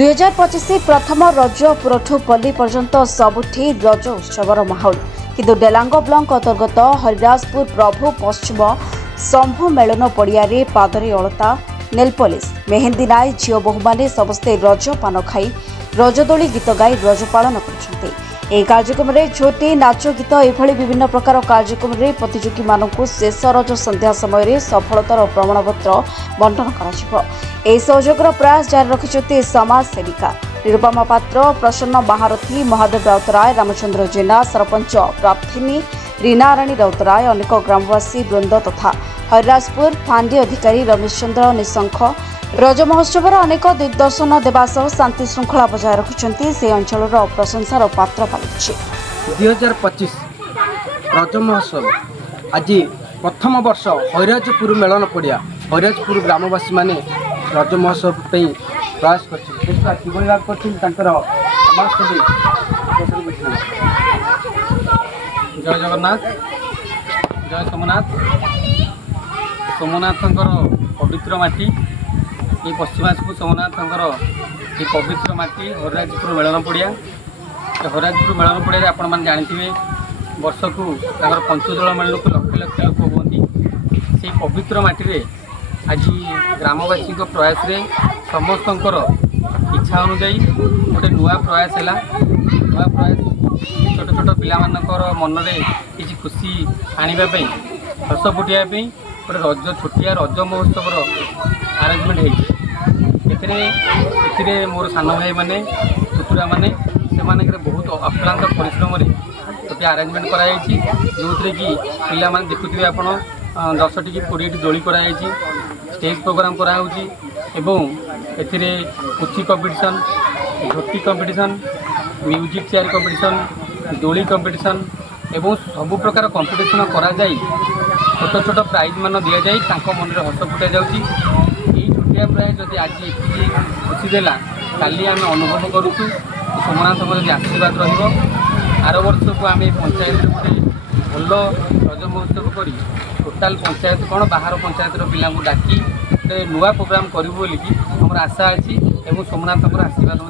2025 प्रथम रज पुरठू पल्ली पर्यंत सबुठी रज उत्सवर माहौल किंतु डेलांग ब्लॉक अंतर्गत हरिराजपुर प्रभु पश्चिम शंभु मेलन पड़िया पादरी अलता नेलपॉलिश मेहेंदी नाई झील बहु मैंने समस्ते रज पान खाई रजदोली गीत गाई रज पालन कर कार्यक्रम में झोटी नाच गीत एभली विभिन्न प्रकार कार्यक्रम में प्रतियोगी मानू शेष रज संध्या समय सफलतार प्रमाणपत्र बंटन कर सहयोग प्रयास जारी रखिंट समाज सेविका निरुपमा पात्र प्रसन्न महारथी महादेव राउतराय रामचंद्र जेना सरपंच प्राप्थिनी रीना राणी राउतराय अनेक ग्रामवासी वृंद तथा हरिराजपुर फांडी अधिकारी रमेश चंद्र निशंख रज महोत्सव अनेक दिग्दर्शन देवा सह शांति श्रृंखला बजाय रखिंट से अंचल प्रशंसार पात्र पालुछि। 2025 रज महोत्सव आज प्रथम वर्ष हरिराजपुर मेलन पड़िया हरिराजपुर ग्रामवासी माने रज महोत्सव प्रयास जय जगन्नाथ जय सोमनाथ सोमनाथ पवित्र माटी ये पश्चिमासपुर सोमनाथ ये पवित्र माटी हरिराजपुर मेलन पड़िया हरिराजपुर मेलन पड़िया आपण मैंने जानी वर्ष को पंचदोल मेलन को लक्ष लक्ष लोक हमें से पवित्र माटी आज ग्रामवासी प्रयास रे समस्त इच्छा अनुजाई गोटे नुआ प्रयास है नुआ प्रयास छोट छोट पिला मन में किसी खुशी आने हस फुटापी गोटे रज छोटिया रज महोत्सव आरेंजमेंट होती मोर सान भाई मैंने पुतुरा मैंने से बहुत अक्लांत परिश्रम गोटे आरेंजमेंट कराई जो कि पिला माने देखुए आप 10 टी 20 टी दोली कराई स्टेज प्रोग्राम कराऊँगी पुची कंपटीशन झोटी कंपटीशन म्यूजिक चेयर कंपटीशन दोली कंपटीशन एवं सब प्रकार कंपटीशन करा जाई छोट छोट प्राइज मान दि जाए मन में हस फुटा जाऊँगी छोटिया प्राइज जब आज खुशी देला काली आम अनुभव करूँ सोमनाथ आशीर्वाद रर वर्ष को आम पंचायत गोटे भल रज महोत्सव कर टोटाल पंचायत कौन बाहर पंचायत पिला डाकी नुआ प्रोग्राम करूँ बोलिकी आम आशा अच्छी सोमनाथ आशीर्वाद